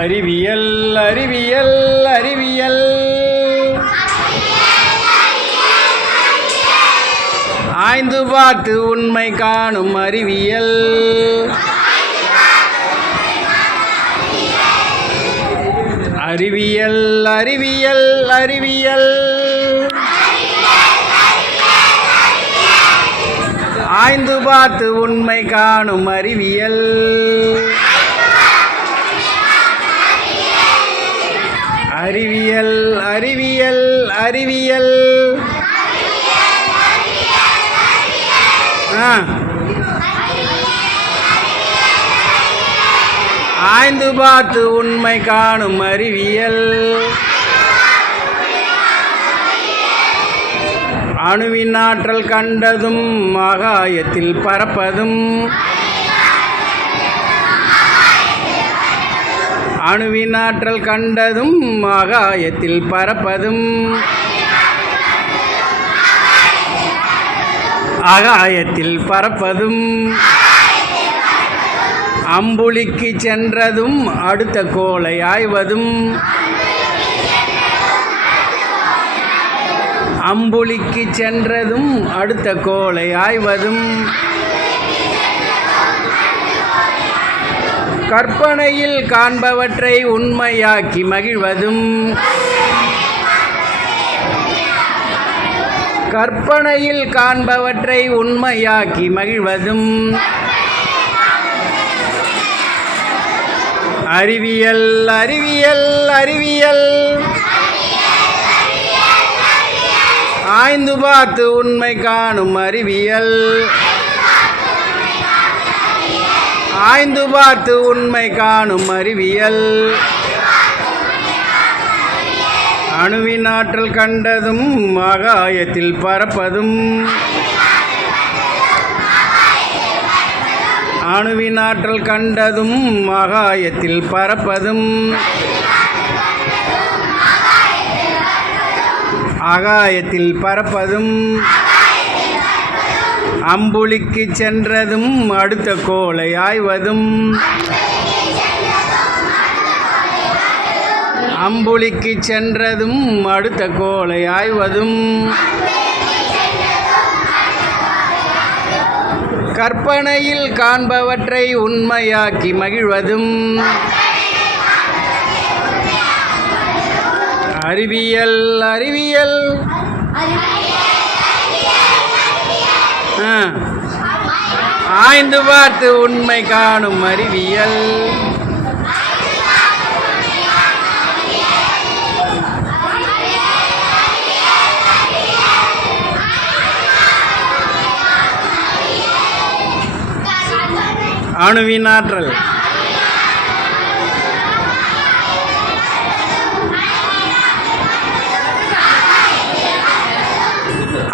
அறிவியல் அறிவியல் அறிவியல் ஆய்ந்து பார்த்து உண்மை காணும் அறிவியல். அறிவியல் அறிவியல் அறிவியல் ஆய்ந்து பார்த்து உண்மை காணும் அறிவியல். அறிவியல் அறிவியல் அறிவியல் ஆய்ந்து பார்த்து உண்மை காணும் அறிவியல். அணுவின் ஆற்றல் கண்டதும் ஆகாயத்தில் பறப்பதும். அணுவின் ஆற்றல் கண்டதும் ஆகாயத்தில் பறப்பதும். ஆகாயத்தில் பறப்பதும். அம்புலிக்கு சென்றதும் அடுத்த கோளை ஆய்வதும். அம்புலிக்கு சென்றதும் அடுத்த கோளை ஆய்வதும். கற்பனையில் காண்பவற்றை உண்மையாக்கி மகிழ்வதும். கற்பனையில் காண்பவற்றை உண்மையாக்கி மகிழ்வதும். அறிவியல் அறிவியல் அறிவியல் ஆய்ந்து பார்த்து உண்மை காணும் அறிவியல். ஆய்ந்து பார்த்து உண்மை காணும் அறிவியல். அணுவின் ஆற்றல் கண்டதும் ஆகாயத்தில் பறப்பதும். அணுவின் ஆற்றல் கண்டதும் ஆகாயத்தில் பறப்பதும். ஆகாயத்தில் பறப்பதும். அம்புலிக்கு சென்றதும் அடுத்த கோளை ஆய்வதும். அம்புலிக்கு சென்றதும் அடுத்த கோளை ஆய்வதும். கற்பனையில் காண்பவற்றை உண்மையாக்கி மகிழ்வதும். அறிவியல் அறிவியல் ஆய்ந்து பார்த்து உண்மை காணும் அறிவியல். அணுவின் ஆற்றல்.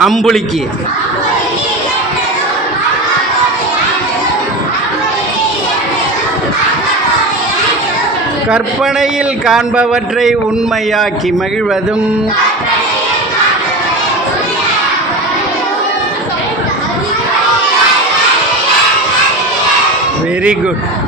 அம்புலிக்கு. கற்பனையில் காண்பவற்றை உண்மையாக்கி மகிழ்வதும். Very good.